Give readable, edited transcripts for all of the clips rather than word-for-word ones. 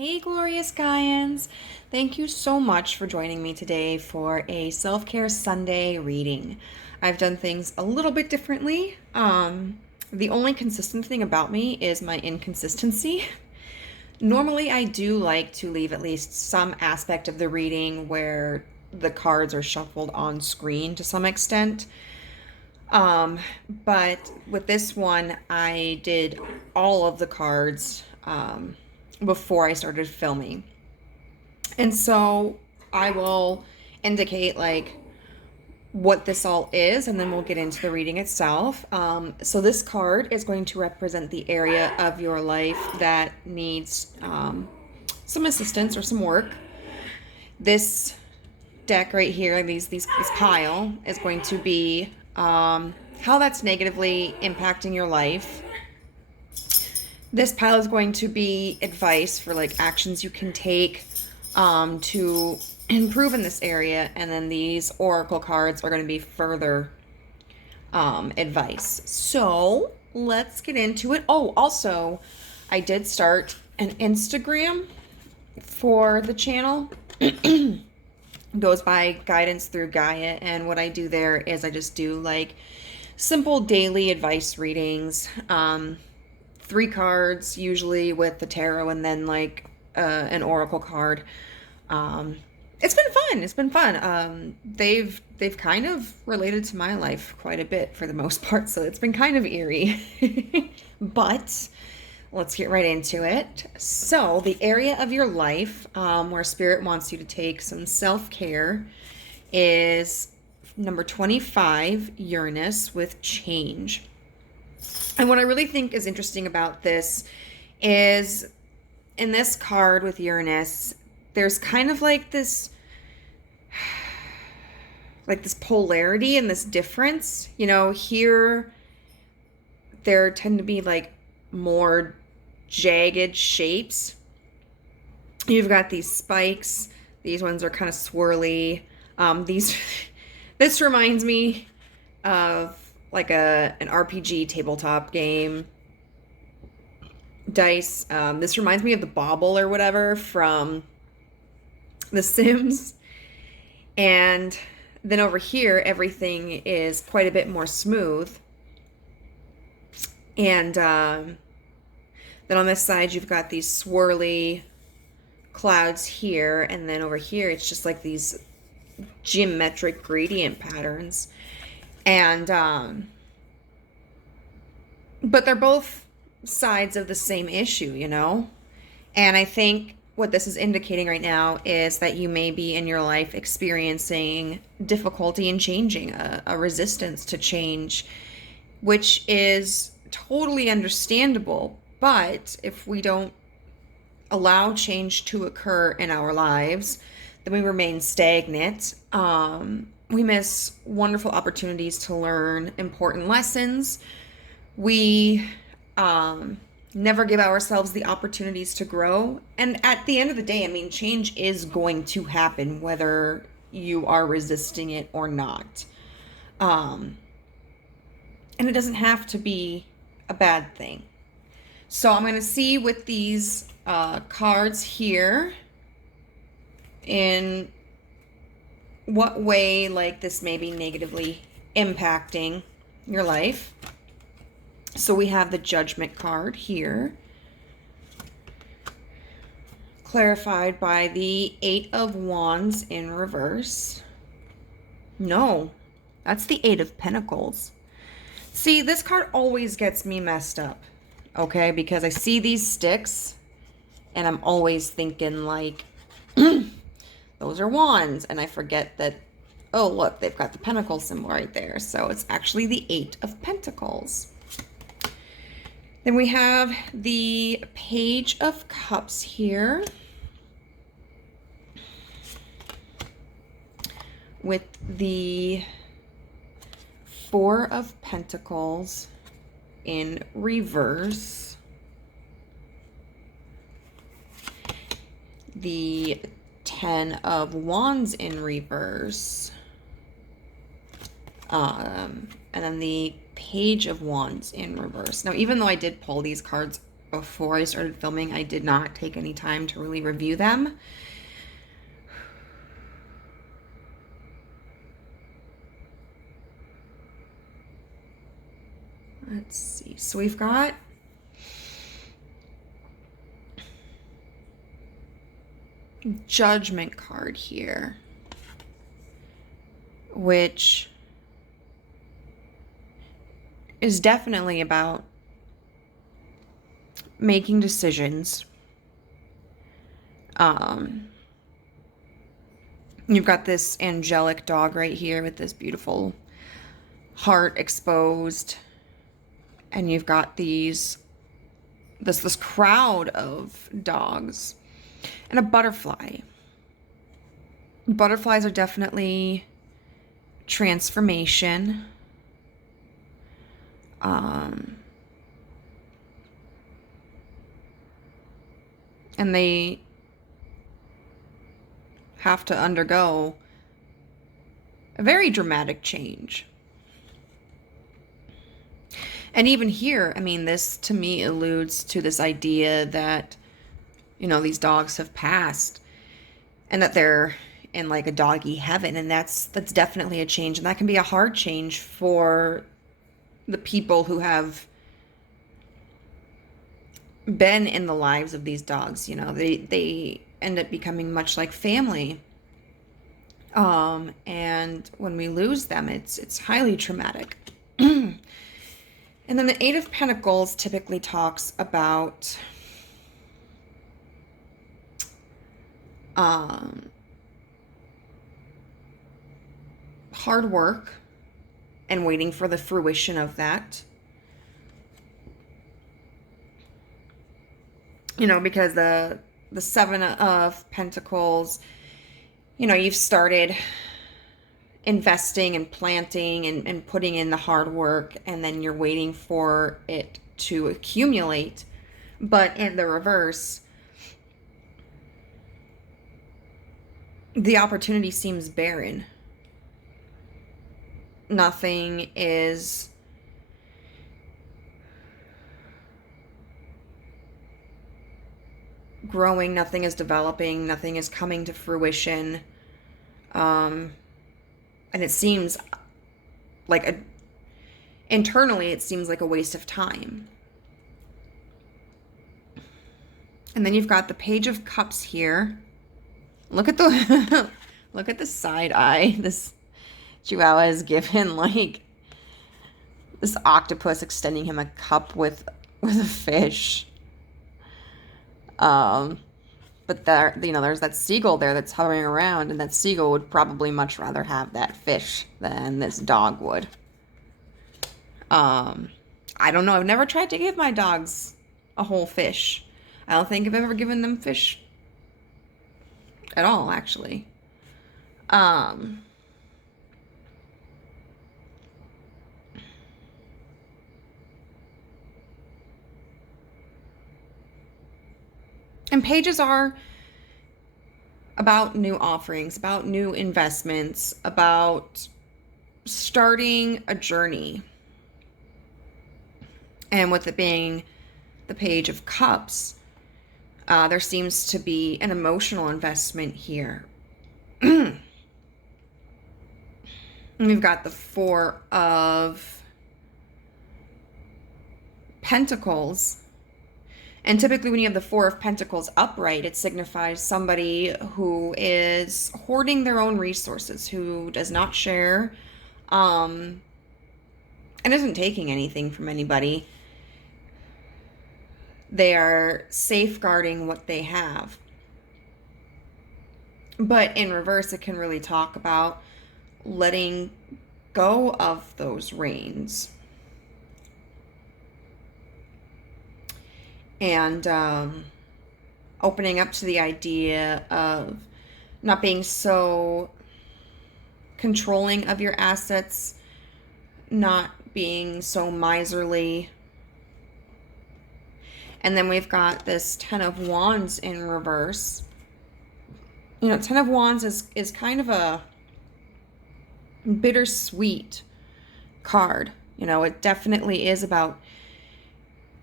Hey, glorious Gaians! Thank you so much for joining me today for a Self Care Sunday reading. I've done things a little bit differently. The only consistent thing about me is my inconsistency. Normally, I do like to leave at least some aspect of the reading where the cards are shuffled on screen to some extent. Um, but with this one, I did all of the cards before I started filming. And so I will indicate like what this all is, and then we'll get into the reading itself. So this card is going to represent the area of your life that needs some assistance or some work. This deck right here, this pile, is going to be how that's negatively impacting your life. This pile is going to be advice for like actions you can take to improve in this area, and then these oracle cards are going to be further advice. So let's get into it. Oh, also, I did start an Instagram for the channel. Goes by Guidance Through Gaia, and what I do there is I just do like simple daily advice readings. 3 cards usually with the tarot, and then like an oracle card. It's been fun. It's been fun. They've kind of related to my life quite a bit for the most part, so it's been kind of eerie. But let's get right into it. So the area of your life where Spirit wants you to take some self-care is number 25, Uranus with change. And what I really think is interesting about this is in this card with Uranus, there's kind of like this polarity and this difference. You know, here there tend to be like more jagged shapes. You've got these spikes. These ones are kind of swirly. This reminds me of like an RPG tabletop game. Dice. This reminds me of the bauble or whatever from The Sims. And then over here, everything is quite a bit more smooth. And then on this side, you've got these swirly clouds here. And then over here, it's just like these geometric gradient patterns. And but they're both sides of the same issue, you know? And I think what this is indicating right now is that you may be in your life experiencing difficulty in changing, a resistance to change, which is totally understandable. But if we don't allow change to occur in our lives, then we remain stagnant. We miss wonderful opportunities to learn important lessons. We never give ourselves the opportunities to grow. And at the end of the day, I mean, change is going to happen whether you are resisting it or not. And it doesn't have to be a bad thing. So I'm going to see with these cards here in what way like this may be negatively impacting your life. So we have the Judgment card here, clarified by the 8 of Wands in reverse. No, that's the 8 of Pentacles. See, this card always gets me messed up, okay? Because I see these sticks, and I'm always thinking like, those are wands, and I forget that, oh, look, they've got the pentacle symbol right there. So it's actually the 8 of Pentacles. Then we have the Page of Cups here with the 4 of Pentacles in reverse, the 10 of Wands in reverse, and then the Page of Wands in reverse. Now, even though I did pull these cards before I started filming, I did not take any time to really review them. Let's see. So we've got Judgment card here, which is definitely about making decisions. You've got this angelic dog right here with this beautiful heart exposed, and you've got this crowd of dogs and a butterfly. Butterflies are definitely transformation. And they have to undergo a very dramatic change. And even here, I mean, this to me alludes to this idea that, you know, these dogs have passed and that they're in like a doggy heaven. And that's definitely a change. And that can be a hard change for the people who have been in the lives of these dogs. You know, they end up becoming much like family. And when we lose them, it's highly traumatic. And then the Eight of Pentacles typically talks about hard work and waiting for the fruition of that. You know, because the Seven of Pentacles, you know, you've started investing and planting and putting in the hard work, and then you're waiting for it to accumulate. But in the reverse, the opportunity seems barren. Nothing is growing, nothing is developing, nothing is coming to fruition. And it seems like internally, it seems like a waste of time. And then you've got the Page of Cups here. Look at the look at the side eye this Chihuahua is given, like this octopus extending him a cup with a fish. But there, you know, there's that seagull there that's hovering around, and that seagull would probably much rather have that fish than this dog would. I don't know. I've never tried to give my dogs a whole fish. I don't think I've ever given them fish at all, actually. And pages are about new offerings, about new investments, about starting a journey. And with it being the Page of Cups, there seems to be an emotional investment here. And we've got the Four of Pentacles. And typically when you have the Four of Pentacles upright, it signifies somebody who is hoarding their own resources, who does not share, and isn't taking anything from anybody. They are safeguarding what they have. But in reverse, it can really talk about letting go of those reins. And opening up to the idea of not being so controlling of your assets, not being so miserly. And then we've got this Ten of Wands in reverse. You know, Ten of Wands is kind of a bittersweet card. You know, it definitely is about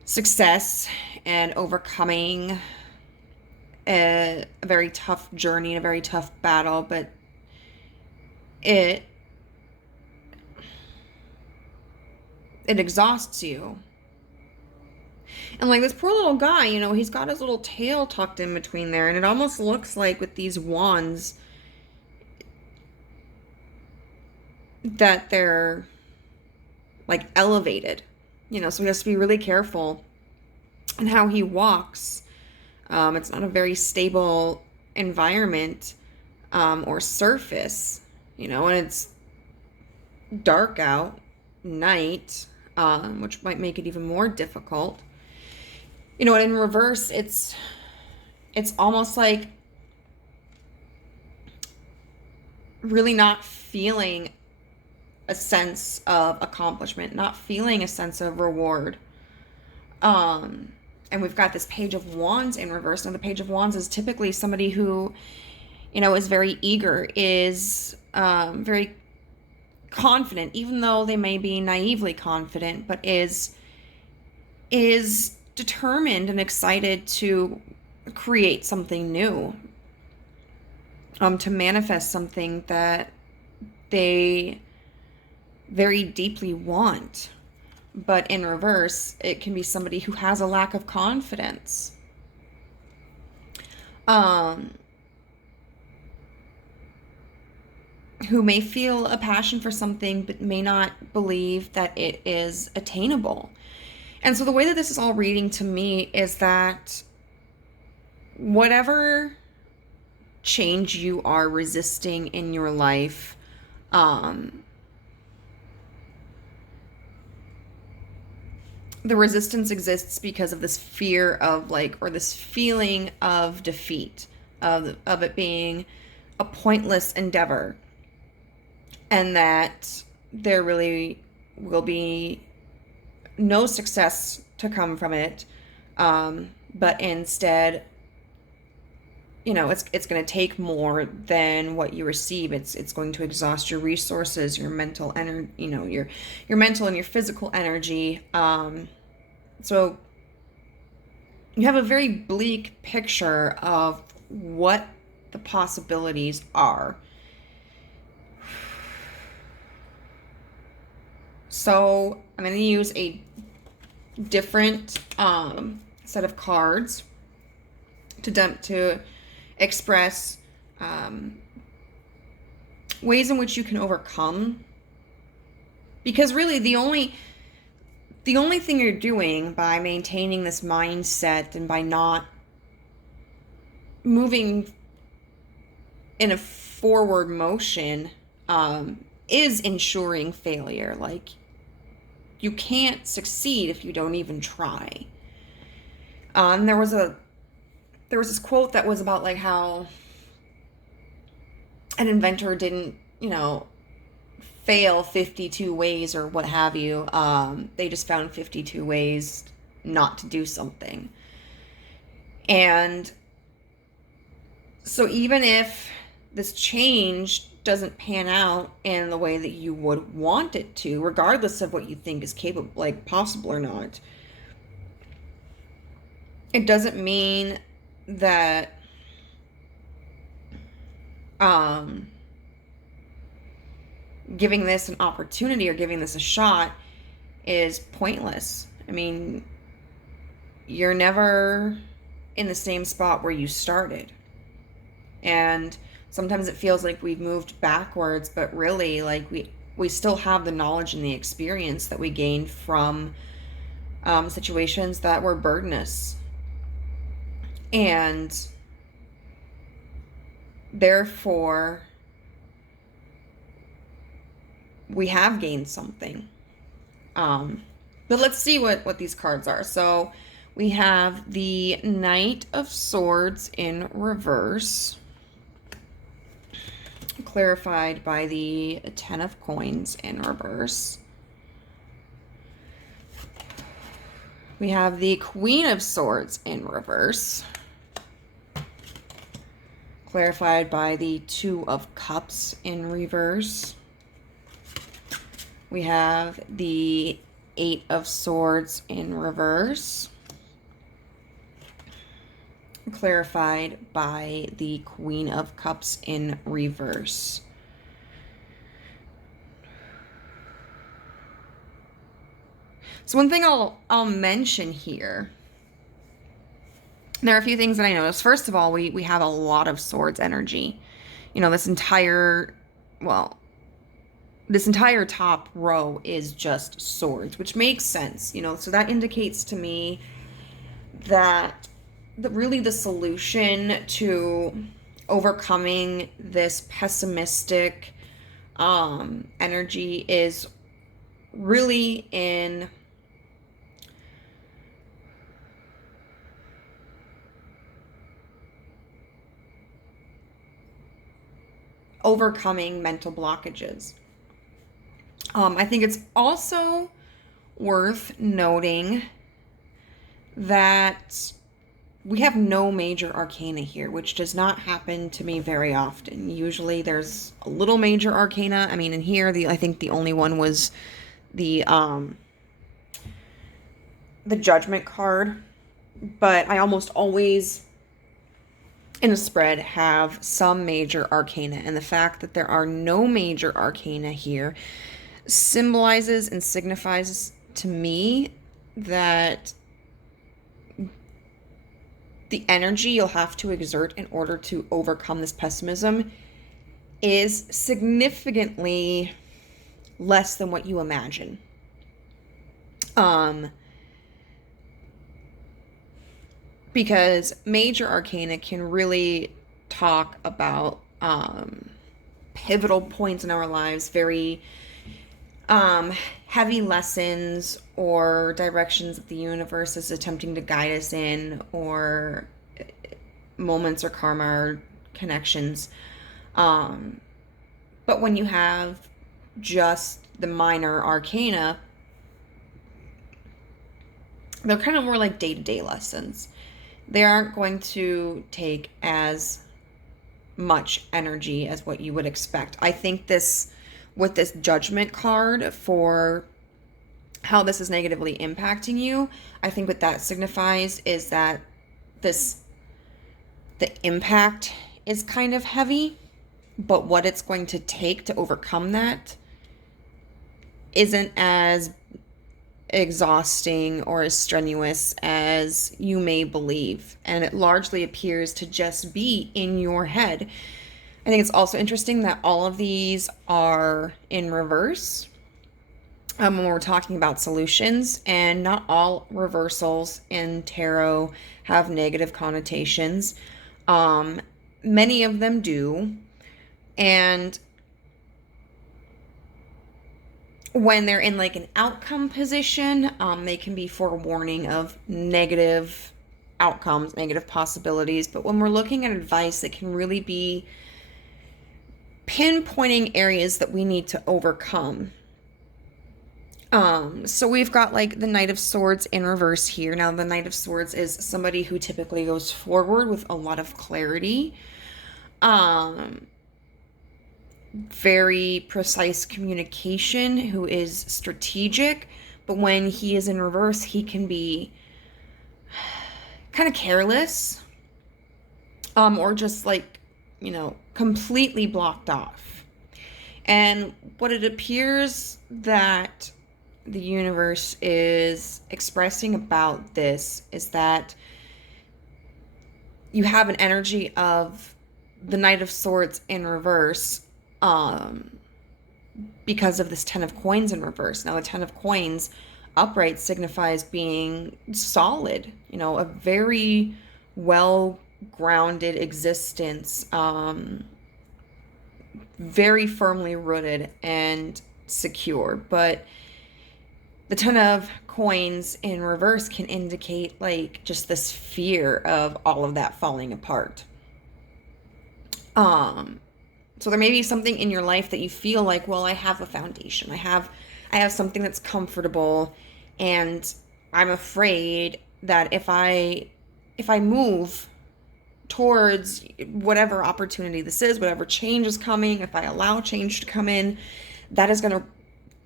success and overcoming a very tough journey, a very tough battle, but it exhausts you. And like this poor little guy, you know, he's got his little tail tucked in between there, and it almost looks like with these wands that they're like elevated, you know, so he has to be really careful in how he walks. It's not a very stable environment or surface, you know, and it's dark out, night, which might make it even more difficult. You know, and in reverse, it's almost like really not feeling a sense of accomplishment, not feeling a sense of reward. And we've got this Page of Wands in reverse. Now, the Page of Wands is typically somebody who, you know, is very eager, is very confident, even though they may be naively confident, but is determined and excited to create something new, to manifest something that they very deeply want. But in reverse, it can be somebody who has a lack of confidence. Who may feel a passion for something but may not believe that it is attainable. And so the way that this is all reading to me is that whatever change you are resisting in your life, the resistance exists because of this fear of like, or this feeling of defeat, of it being a pointless endeavor, and that there really will be no success to come from it, but instead, you know, it's going to take more than what you receive. It's going to exhaust your resources, your mental energy, you know, your mental and your physical energy. So you have a very bleak picture of what the possibilities are. So I'm going to use a different set of cards to express ways in which you can overcome. Because really the only thing you're doing by maintaining this mindset and by not moving in a forward motion is ensuring failure. Like, you can't succeed if you don't even try. There was this quote that was about like how an inventor didn't, you know, fail 52 ways or what have you. They just found 52 ways not to do something. And so even if this change doesn't pan out in the way that you would want it to, regardless of what you think is capable, like possible or not, it doesn't mean that giving this an opportunity or giving this a shot is pointless. I mean, you're never in the same spot where you started. And sometimes it feels like we've moved backwards, but really, like, we still have the knowledge and the experience that we gained from situations that were burdenous. And therefore, we have gained something. But let's see what these cards are. So we have the Knight of Swords in reverse, clarified by the Ten of Coins in reverse. We have the Queen of Swords in reverse, clarified by the Two of Cups in reverse. We have the Eight of Swords in reverse, clarified by the Queen of Cups in reverse. So one thing I'll mention here, there are a few things that I noticed. First of all, we have a lot of swords energy. You know, this entire top row is just swords, which makes sense, you know, so that indicates to me that really the solution to overcoming this pessimistic energy is really in overcoming mental blockages. I think it's also worth noting that we have no major arcana here, which does not happen to me very often. Usually there's a little major arcana. I mean, in here, I think the only one was the Judgment card, but I almost always in a spread have some major arcana, and the fact that there are no major arcana here symbolizes and signifies to me that the energy you'll have to exert in order to overcome this pessimism is significantly less than what you imagine. Because major arcana can really talk about pivotal points in our lives, very heavy lessons or directions that the universe is attempting to guide us in, or moments or karma or connections. But when you have just the minor arcana, they're kind of more like day-to-day lessons. They aren't going to take as much energy as what you would expect. I think with this Judgment card, for how this is negatively impacting you, I think what that signifies is that the impact is kind of heavy, but what it's going to take to overcome that isn't as exhausting or as strenuous as you may believe, and it largely appears to just be in your head. I think it's also interesting that all of these are in reverse when we're talking about solutions, and not all reversals in tarot have negative connotations. Many of them do, and when they're in like an outcome position, they can be forewarning of negative outcomes, negative possibilities. But when we're looking at advice, it can really be pinpointing areas that we need to overcome. So we've got like the Knight of Swords in reverse here. Now, the Knight of Swords is somebody who typically goes forward with a lot of clarity. Very precise communication, who is strategic, but when he is in reverse, he can be kind of careless, or just like, you know, completely blocked off. And what it appears that the universe is expressing about this is that you have an energy of the Knight of Swords in reverse, because of this Ten of Coins in reverse. Now, the Ten of Coins upright signifies being solid, you know, a very well-grounded existence, very firmly rooted and secure. But the Ten of Coins in reverse can indicate like just this fear of all of that falling apart. So there may be something in your life that you feel like, well, I have a foundation. I have something that's comfortable, and I'm afraid that if I move towards whatever opportunity this is, whatever change is coming, if I allow change to come in, that is going to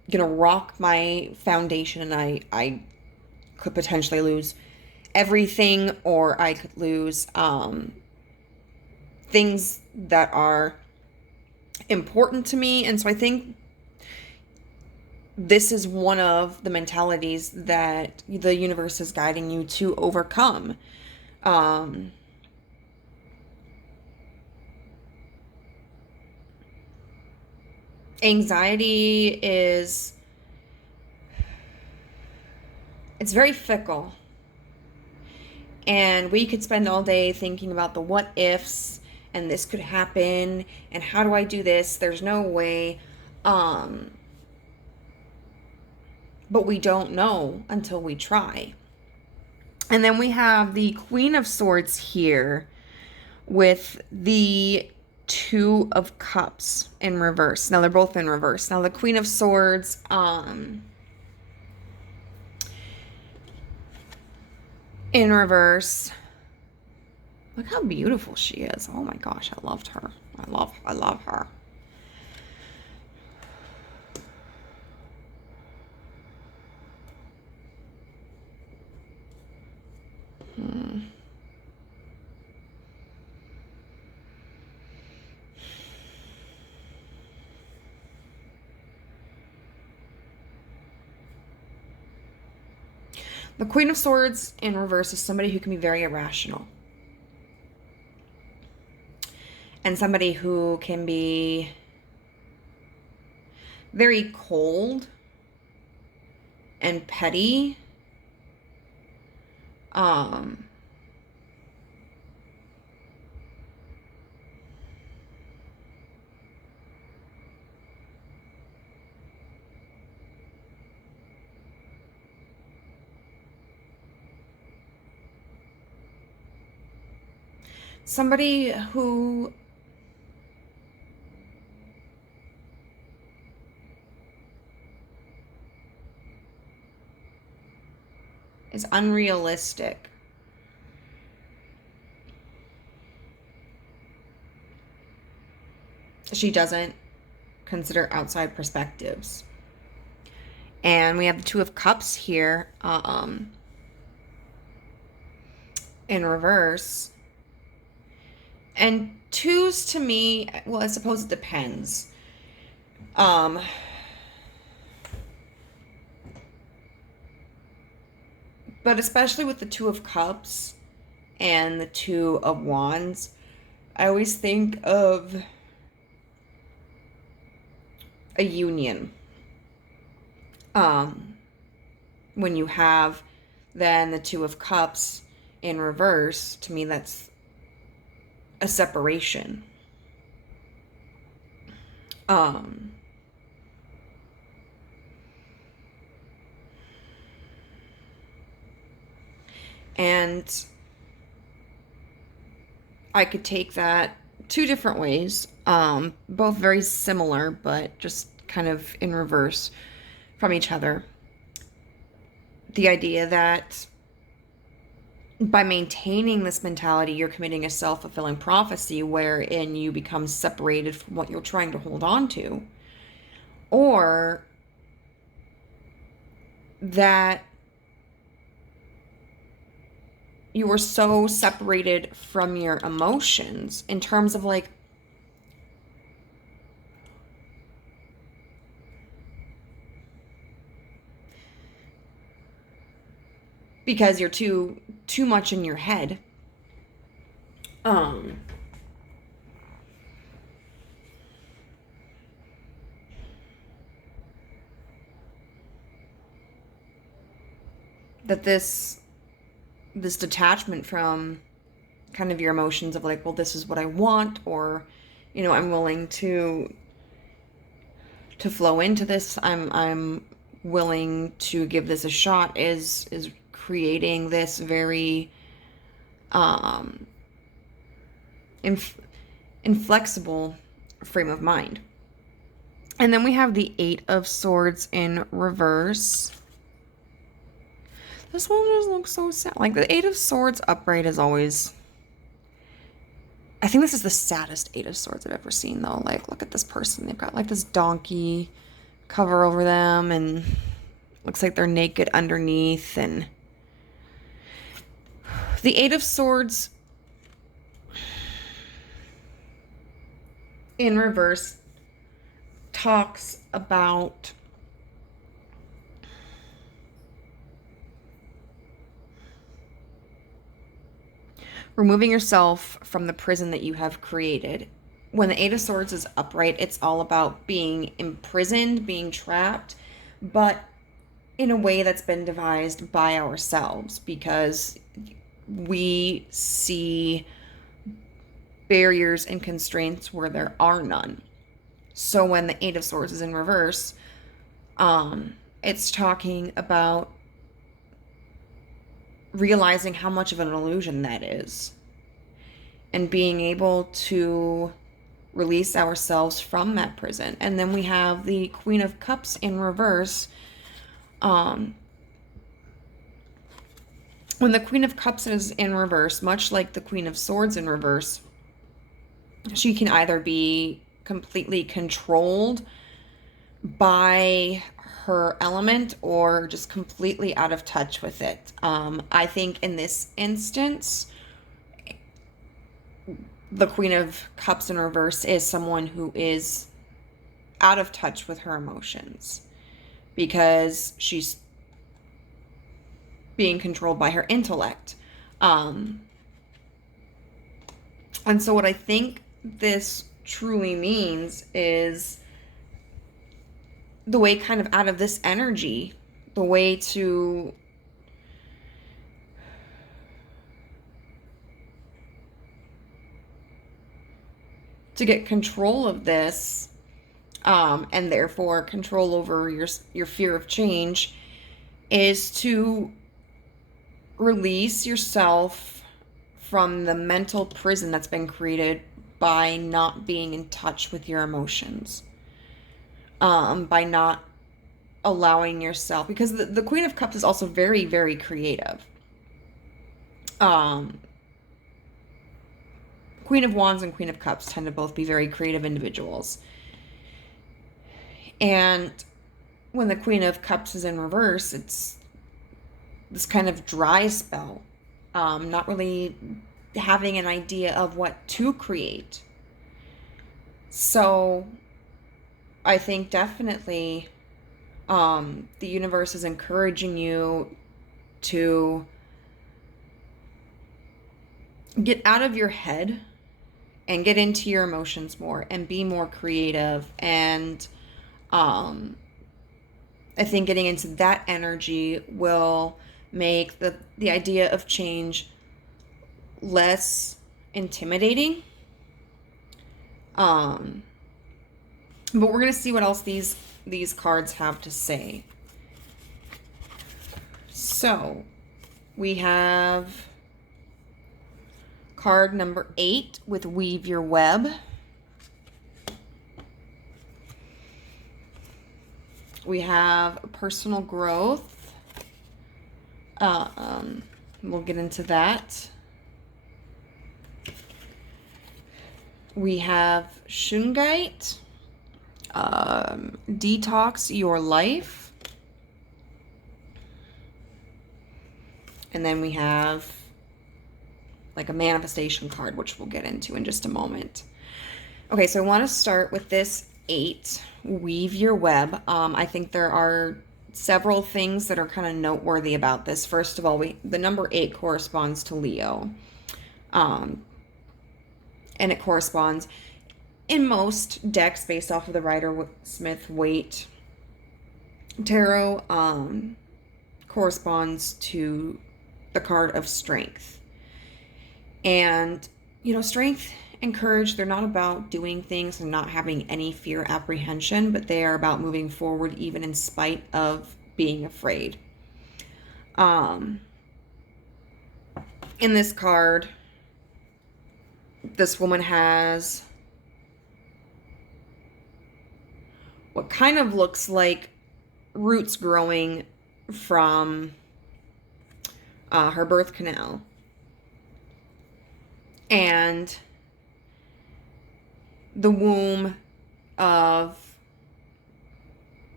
gonna rock my foundation, and I could potentially lose everything, or I could lose things that are important to me. And so I think this is one of the mentalities that the universe is guiding you to overcome. Um, Anxiety is, it's very fickle. And we could spend all day thinking about the what ifs, and this could happen, and how do I do this? There's no way. Um, but we don't know until we try. And then we have the Queen of Swords here with the Two of Cups in reverse. Now they're both in reverse. Now the Queen of Swords, in reverse. Look how beautiful she is. Oh my gosh, I loved her. I love her. The Queen of Swords in reverse is somebody who can be very irrational. And somebody who can be very cold and petty. Somebody who is unrealistic. She doesn't consider outside perspectives. And we have the Two of Cups here, in reverse. And twos to me, well, I suppose it depends. But especially with the Two of Cups and the Two of Wands, I always think of a union. When you have then the Two of Cups in reverse, to me that's a separation. And I could take that two different ways, both very similar, but just kind of in reverse from each other. The idea that by maintaining this mentality, you're committing a self-fulfilling prophecy wherein you become separated from what you're trying to hold on to. Or that you were so separated from your emotions in terms of like, because you're too much in your head. That this detachment from kind of your emotions of like, well, this is what I want, or, you know, I'm willing to flow into this. I'm willing to give this a shot is creating this very inflexible frame of mind. And then we have the Eight of Swords in reverse. This one just looks so sad. Like the Eight of Swords upright is always, I think this is the saddest Eight of Swords I've ever seen though. Like, look at this person. They've got like this donkey cover over them, and looks like they're naked underneath. And the Eight of Swords in reverse talks about removing yourself from the prison that you have created. When the Eight of Swords is upright, it's all about being imprisoned, being trapped, but in a way that's been devised by ourselves, because we see barriers and constraints where there are none. So when the Eight of Swords is in reverse, it's talking about realizing how much of an illusion that is and being able to release ourselves from that prison. And then we have the Queen of Cups in reverse. When the Queen of Cups is in reverse, much like the Queen of Swords in reverse, she can either be completely controlled by her element or just completely out of touch with it. I think in this instance, the Queen of Cups in reverse is someone who is out of touch with her emotions because she's being controlled by her intellect. And so what I think this truly means is the way kind of out of this energy, the way to get control of this, and therefore control over your fear of change, is to release yourself from the mental prison that's been created by not being in touch with your emotions, by not allowing yourself, because the Queen of Cups is also very, very creative. Queen of Wands and Queen of Cups tend to both be very creative individuals. And when the Queen of Cups is in reverse, it's this kind of dry spell, not really having an idea of what to create. So I think definitely the universe is encouraging you to get out of your head and get into your emotions more and be more creative. And I think getting into that energy will make the idea of change less intimidating. But we're going to see what else these cards have to say. So we have card number 8 with Weave Your Web. We have personal growth. We'll get into that. We have Shungite. Detox Your Life. And then we have like a manifestation card, which we'll get into in just a moment. Okay, so I want to start with this 8, Weave Your Web. I think there are several things that are kind of noteworthy about this. First of all, the number 8 corresponds to Leo. And it corresponds in most decks based off of the Rider-Smith-Waite tarot, corresponds to the card of strength. And, strength and courage, they're not about doing things and not having any fear, apprehension, but they are about moving forward even in spite of being afraid. In this card, this woman has what kind of looks like roots growing from her birth canal. And the womb of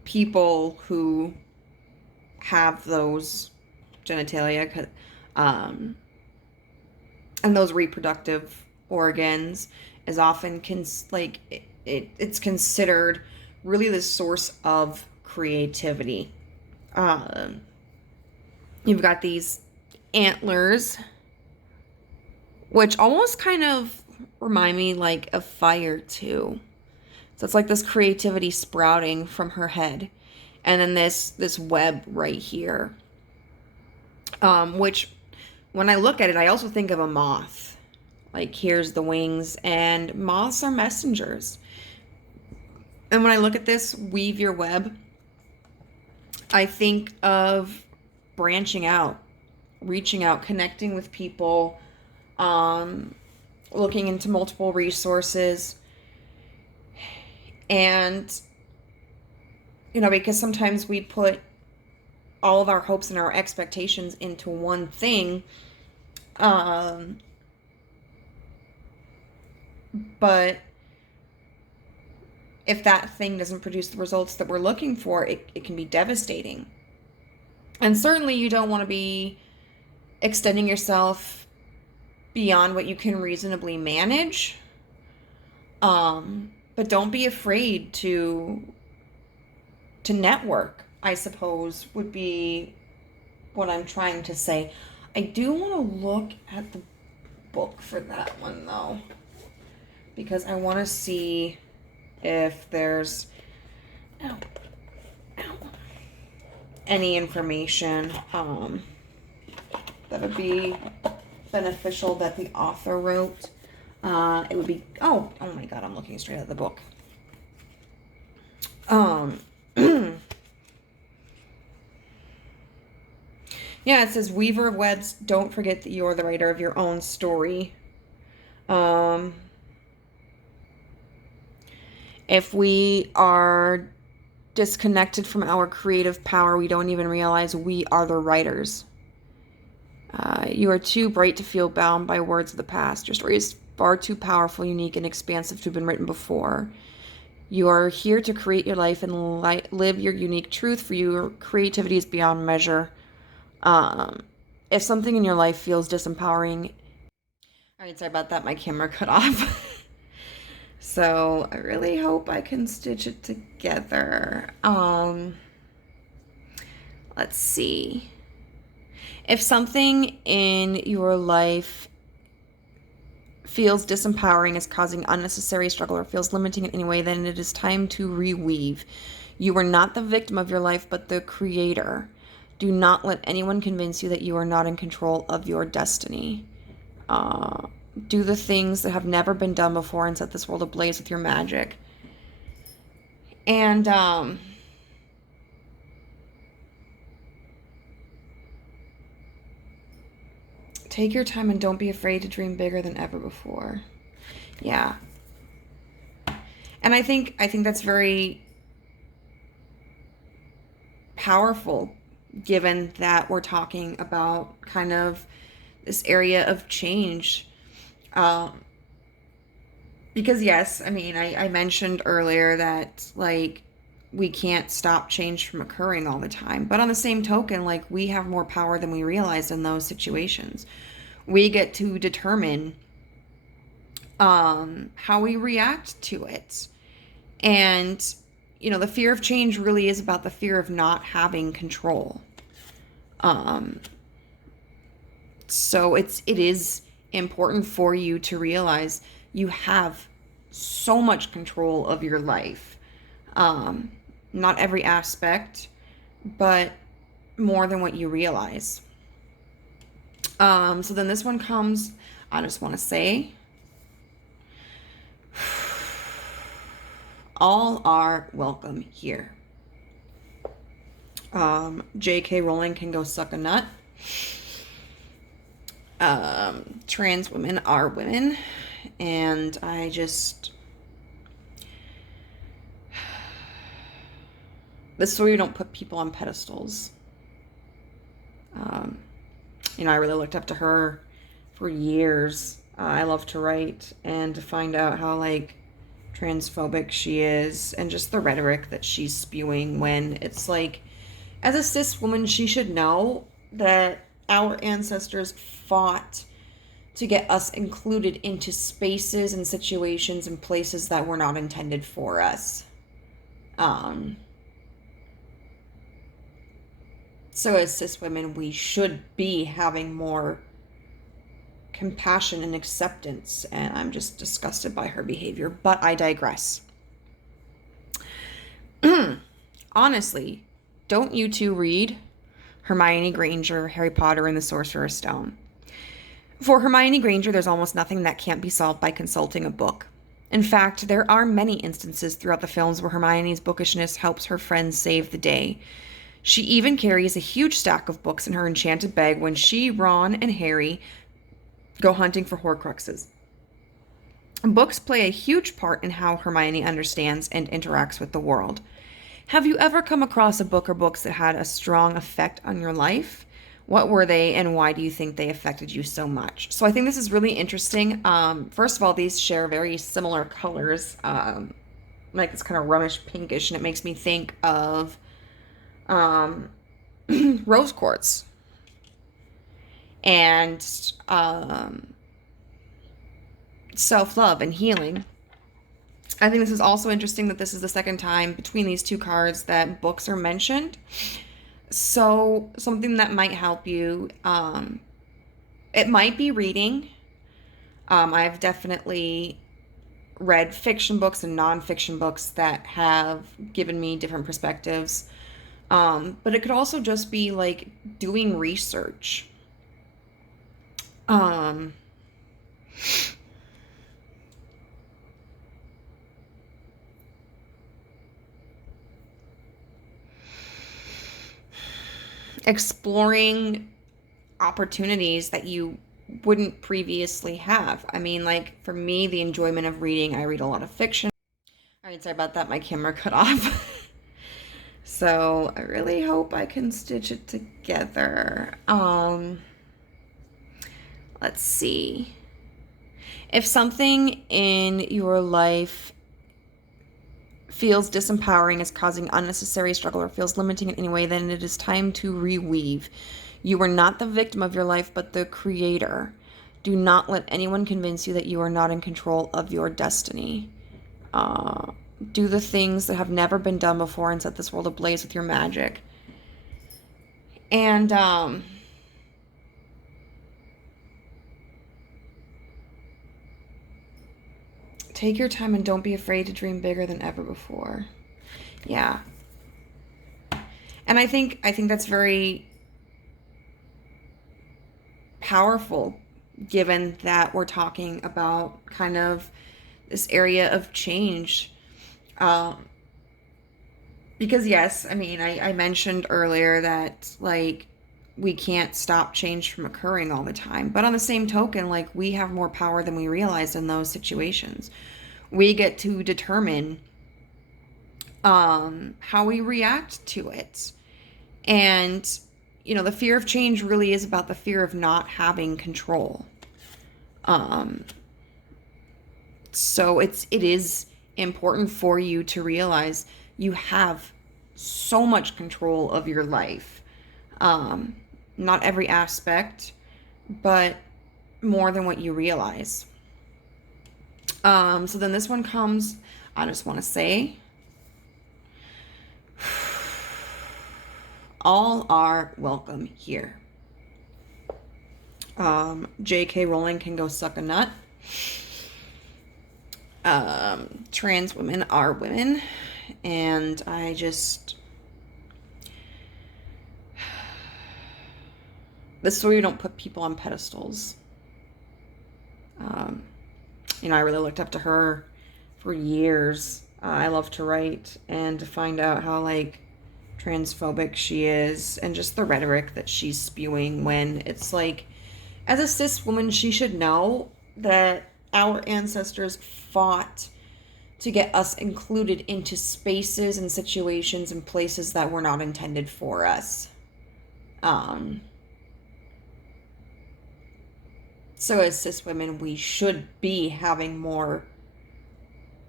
people who have those genitalia, and those reproductive organs is often it's considered really the source of creativity. You've got these antlers, which almost kind of remind me like of fire too. So it's like this creativity sprouting from her head. And then this web right here. Which when I look at it, I also think of a moth. Like here's the wings, and moths are messengers. And when I look at this, weave your web, I think of branching out, reaching out, connecting with people, looking into multiple resources. And, because sometimes we put all of our hopes and our expectations into one thing, but if that thing doesn't produce the results that we're looking for, it can be devastating. And certainly you don't want to be extending yourself beyond what you can reasonably manage. But don't be afraid to network, I suppose, would be what I'm trying to say. I do want to look at the book for that one, though, because I want to see if there's any information that would be beneficial that the author wrote. It would be, oh my God, I'm looking straight at the book. Yeah, it says, Weaver of Webs, don't forget that you're the writer of your own story. If we are disconnected from our creative power, we don't even realize we are the writers. You are too bright to feel bound by words of the past. Your story is far too powerful, unique, and expansive to have been written before. You are here to create your life and live your unique truth. For you, your creativity is beyond measure. If something in your life feels disempowering... All right, sorry about that. My camera cut off. So I really hope I can stitch it together. Let's see. If something in your life feels disempowering, is causing unnecessary struggle, or feels limiting in any way, then it is time to reweave. You are not the victim of your life, but the creator. Do not let anyone convince you that you are not in control of your destiny. Do the things that have never been done before and set this world ablaze with your magic. And, take your time and don't be afraid to dream bigger than ever before. Yeah. And I think that's very powerful, given that we're talking about kind of this area of change. Because yes, I mean, I mentioned earlier that, like, we can't stop change from occurring all the time. But on the same token, like, we have more power than we realize in those situations. We get to determine how we react to it. And, the fear of change really is about the fear of not having control. So it is important for you to realize you have so much control of your life. Not every aspect, but more than what you realize. So then this one comes, I just want to say, all are welcome here. J.K. Rowling can go suck a nut. Trans women are women, and I just... This is where you don't put people on pedestals. I really looked up to her for years. I love to write, and to find out how, like, transphobic she is and just the rhetoric that she's spewing, when it's like, as a cis woman, she should know that our ancestors fought to get us included into spaces and situations and places that were not intended for us. So as cis women, we should be having more compassion and acceptance, and I'm just disgusted by her behavior, but I digress. Honestly, don't you two read Hermione Granger, Harry Potter and the Sorcerer's Stone? For Hermione Granger, there's almost nothing that can't be solved by consulting a book. In fact, there are many instances throughout the films where Hermione's bookishness helps her friends save the day. She even carries a huge stack of books in her enchanted bag when she, Ron, and Harry go hunting for Horcruxes. Books play a huge part in how Hermione understands and interacts with the world. Have you ever come across a book or books that had a strong effect on your life? What were they, and why do you think they affected you so much? So I think this is really interesting. First of all, these share very similar colors, like this kind of rummish pinkish, and it makes me think of rose quartz and self-love and healing. I think this is also interesting that this is the second time between these two cards that books are mentioned. So something that might help you, it might be reading. I've definitely read fiction books and nonfiction books that have given me different perspectives. But it could also just be like doing research. Exploring opportunities that you wouldn't previously have. I mean, like for me, the enjoyment of reading, I read a lot of fiction. All right, sorry about that. My camera cut off. So I really hope I can stitch it together. Let's see. If something in your life feels disempowering, is causing unnecessary struggle, or feels limiting in any way, then it is time to reweave. You are not the victim of your life, but the creator. Do not let anyone convince you that you are not in control of your destiny. Do the things that have never been done before and set this world ablaze with your magic. And take your time and don't be afraid to dream bigger than ever before. Yeah. And I think that's very powerful, given that we're talking about kind of this area of change. Because yes, I mean, I mentioned earlier that like we can't stop change from occurring all the time. But on the same token, like we have more power than we realize in those situations. We get to determine how we react to it. And, you know, the fear of change really is about the fear of not having control. So it is important for you to realize you have so much control of your life. Not every aspect, but more than what you realize. So then this one comes, I just want to say, all are welcome here. J.K. Rowling can go suck a nut. Trans women are women, and I just, this is where you don't put people on pedestals. You know, I really looked up to her for years. I love to write, and to find out how like transphobic she is and just the rhetoric that she's spewing, when it's like, as a cis woman, she should know that our ancestors fought to get us included into spaces and situations and places that were not intended for us. So as cis women, we should be having more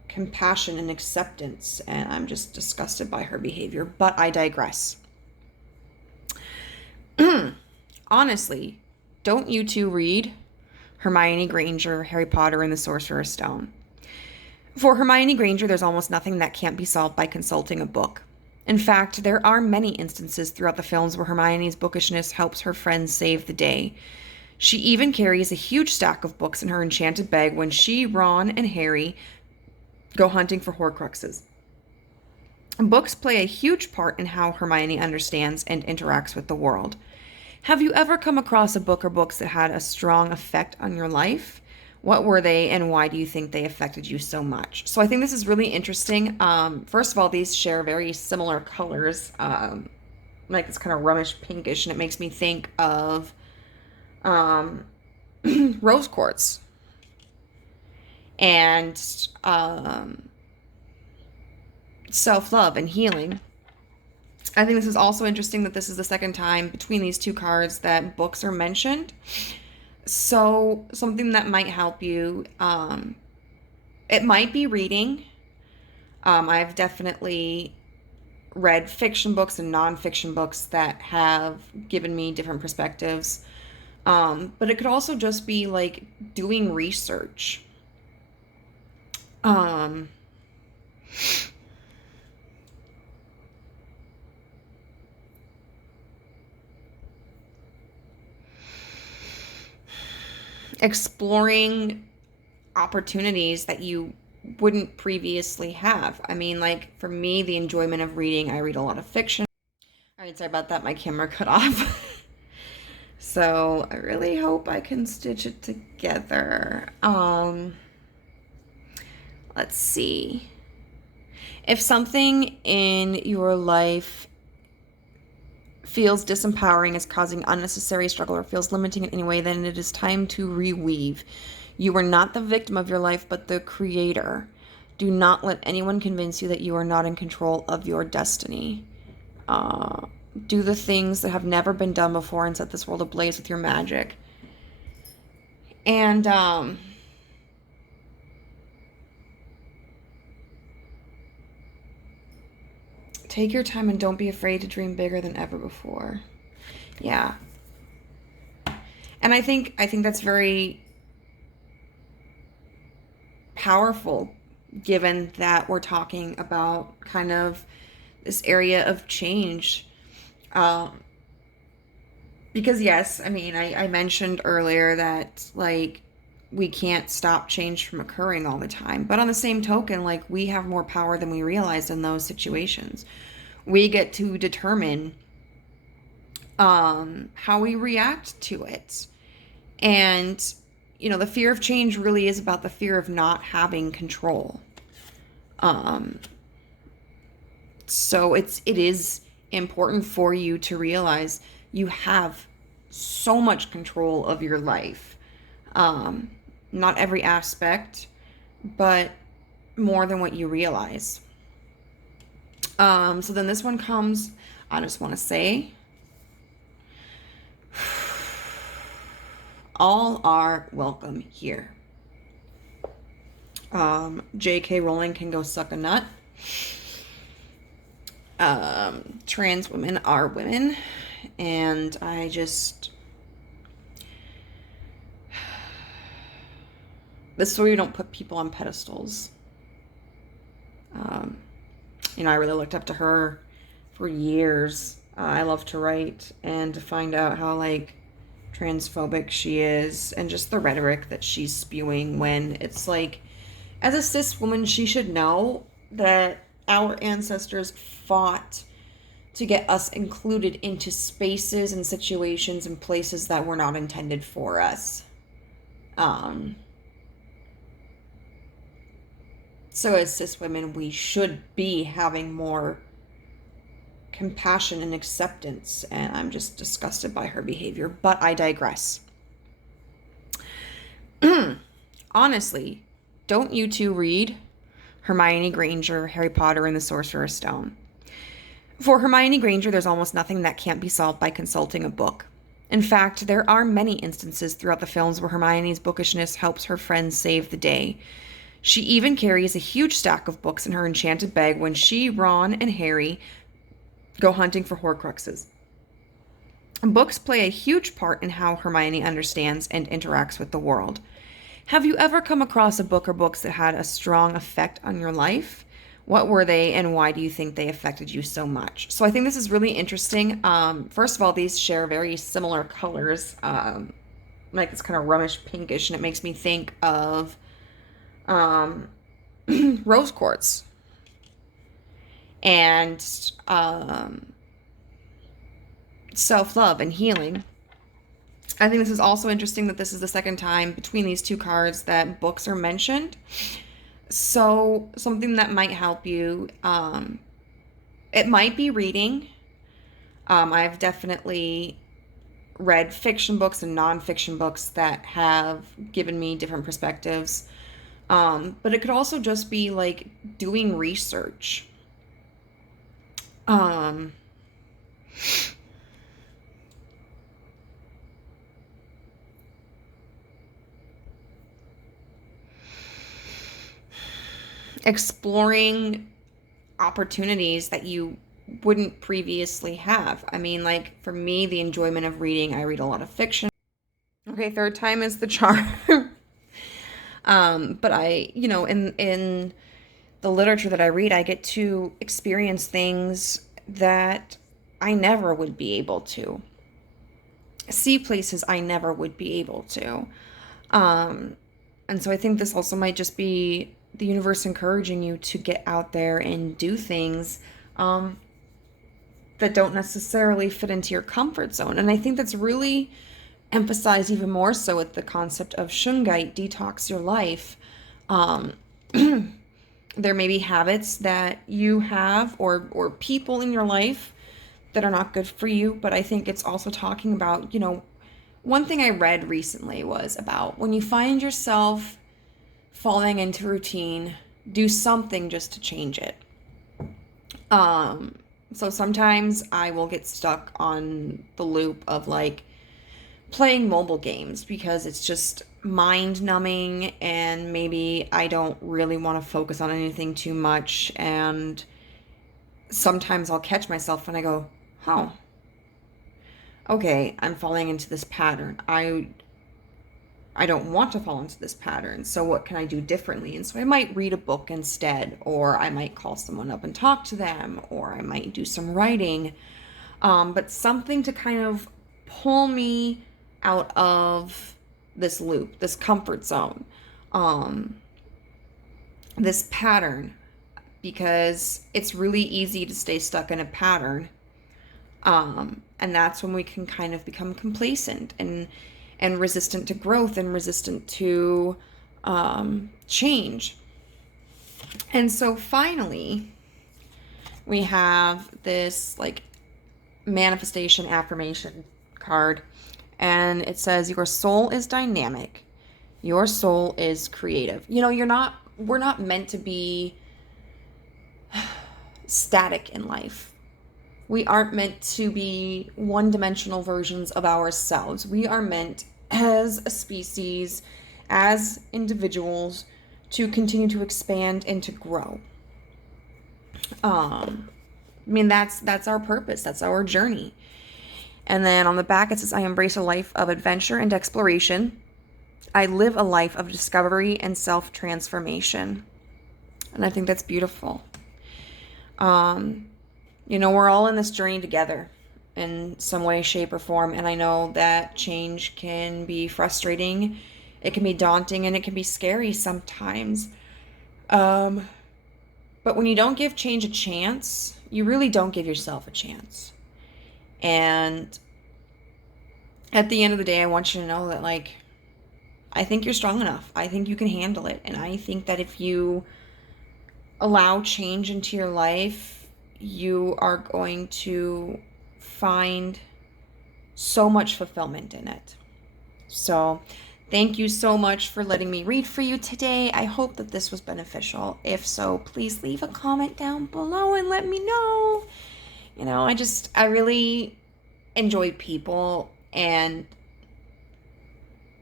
compassion and acceptance, and I'm just disgusted by her behavior, but I digress. Honestly, don't you two read Hermione Granger, Harry Potter and the Sorcerer's Stone? For Hermione Granger, there's almost nothing that can't be solved by consulting a book. In fact, there are many instances throughout the films where Hermione's bookishness helps her friends save the day. She even carries a huge stack of books in her enchanted bag when she, Ron, and Harry go hunting for Horcruxes. Books play a huge part in how Hermione understands and interacts with the world. Have you ever come across a book or books that had a strong effect on your life? What were they, and why do you think they affected you so much? So I think this is really interesting. First of all, these share very similar colors, like this kind of rummish pinkish, and it makes me think of rose quartz and self-love and healing. I think this is also interesting that this is the second time between these two cards that books are mentioned. So something that might help you, it might be reading. I've definitely read fiction books and nonfiction books that have given me different perspectives. But it could also just be like doing research. Exploring opportunities that you wouldn't previously have. I mean, like for me, the enjoyment of reading, I read a lot of fiction. All right, sorry about that. My camera cut off. So I really hope I can stitch it together. Let's see. If something in your life feels disempowering, is causing unnecessary struggle, or feels limiting in any way, then it is time to reweave. You are not the victim of your life, but the creator. Do not let anyone convince you that you are not in control of your destiny. Do the things that have never been done before and set this world ablaze with your magic. And take your time and don't be afraid to dream bigger than ever before. Yeah. And I think that's very powerful, given that we're talking about kind of this area of change. Because yes, I mean, I mentioned earlier that like we can't stop change from occurring all the time. But on the same token, like we have more power than we realize in those situations. We get to determine how we react to it. And, you know, the fear of change really is about the fear of not having control. So it is important for you to realize you have so much control of your life. Not every aspect, but more than what you realize. So then this one comes, I just want to say, all are welcome here. J.K. Rowling can go suck a nut. Trans women are women, and I just, this is where you don't put people on pedestals. You know, I really looked up to her for years. I love to write, and to find out how like transphobic she is, and just the rhetoric that she's spewing, when it's like, as a cis woman, she should know that our ancestors fought to get us included into spaces and situations and places that were not intended for us. So as cis women, we should be having more compassion and acceptance, and I'm just disgusted by her behavior, but I digress. Honestly, don't you two read Hermione Granger, Harry Potter and the Sorcerer's Stone? For Hermione Granger, there's almost nothing that can't be solved by consulting a book. In fact, there are many instances throughout the films where Hermione's bookishness helps her friends save the day. She even carries a huge stack of books in her enchanted bag when she, Ron, and Harry go hunting for Horcruxes. Books play a huge part in how Hermione understands and interacts with the world. Have you ever come across a book or books that had a strong effect on your life? What were they, and why do you think they affected you so much? So I think this is really interesting. First of all, these share very similar colors, like this kind of rummish pinkish, and it makes me think of um, rose quartz and self-love and healing. I think this is also interesting that this is the second time between these two cards that books are mentioned. So something that might help you, it might be reading. I've definitely read fiction books and nonfiction books that have given me different perspectives. But it could also just be like doing research. Um, Exploring opportunities that you wouldn't previously have. I mean, like for me, the enjoyment of reading, I read a lot of fiction. Okay, third time is the charm. But in the literature that I read, I get to experience things that I never would be able to. See places I never would be able to. Um, and so I think this also might just be the universe encouraging you to get out there and do things that don't necessarily fit into your comfort zone. And I think that's really emphasized even more so with the concept of Shungite, detox your life. Um, there may be habits that you have or people in your life that are not good for you, but I think it's also talking about, one thing I read recently was about when you find yourself falling into routine, do something just to change it. So sometimes I will get stuck on the loop of like playing mobile games because it's just mind numbing and maybe I don't really want to focus on anything too much, and sometimes I'll catch myself and I go, oh, okay, I'm falling into this pattern. I don't want to fall into this pattern. So what can I do differently? And so I might read a book instead, or I might call someone up and talk to them, or I might do some writing. But something to kind of pull me out of this loop, this comfort zone, this pattern, because it's really easy to stay stuck in a pattern. And that's when we can kind of become complacent and resistant to growth and resistant to change. And so finally, we have this like manifestation affirmation card, and it says, your soul is dynamic. Your soul is creative. We're not meant to be static in life. We aren't meant to be one-dimensional versions of ourselves. We are meant as a species, as individuals, to continue to expand and to grow. That's our purpose. That's our journey. And then on the back it says, I embrace a life of adventure and exploration. I live a life of discovery and self-transformation. And I think that's beautiful. We're all in this journey together in some way, shape, or form. And I know that change can be frustrating, it can be daunting, and it can be scary sometimes. But when you don't give change a chance, you really don't give yourself a chance. And at the end of the day, I want you to know that, like, I think you're strong enough. I think you can handle it. And I think that if you allow change into your life, you are going to find so much fulfillment in it. So thank you so much for letting me read for you today. I hope that this was beneficial. If so, please leave a comment down below and let me know. I really enjoy people, and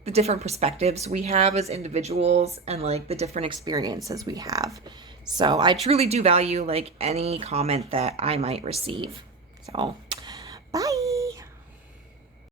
the different perspectives we have as individuals and like the different experiences we have. So I truly do value like any comment that I might receive. So bye.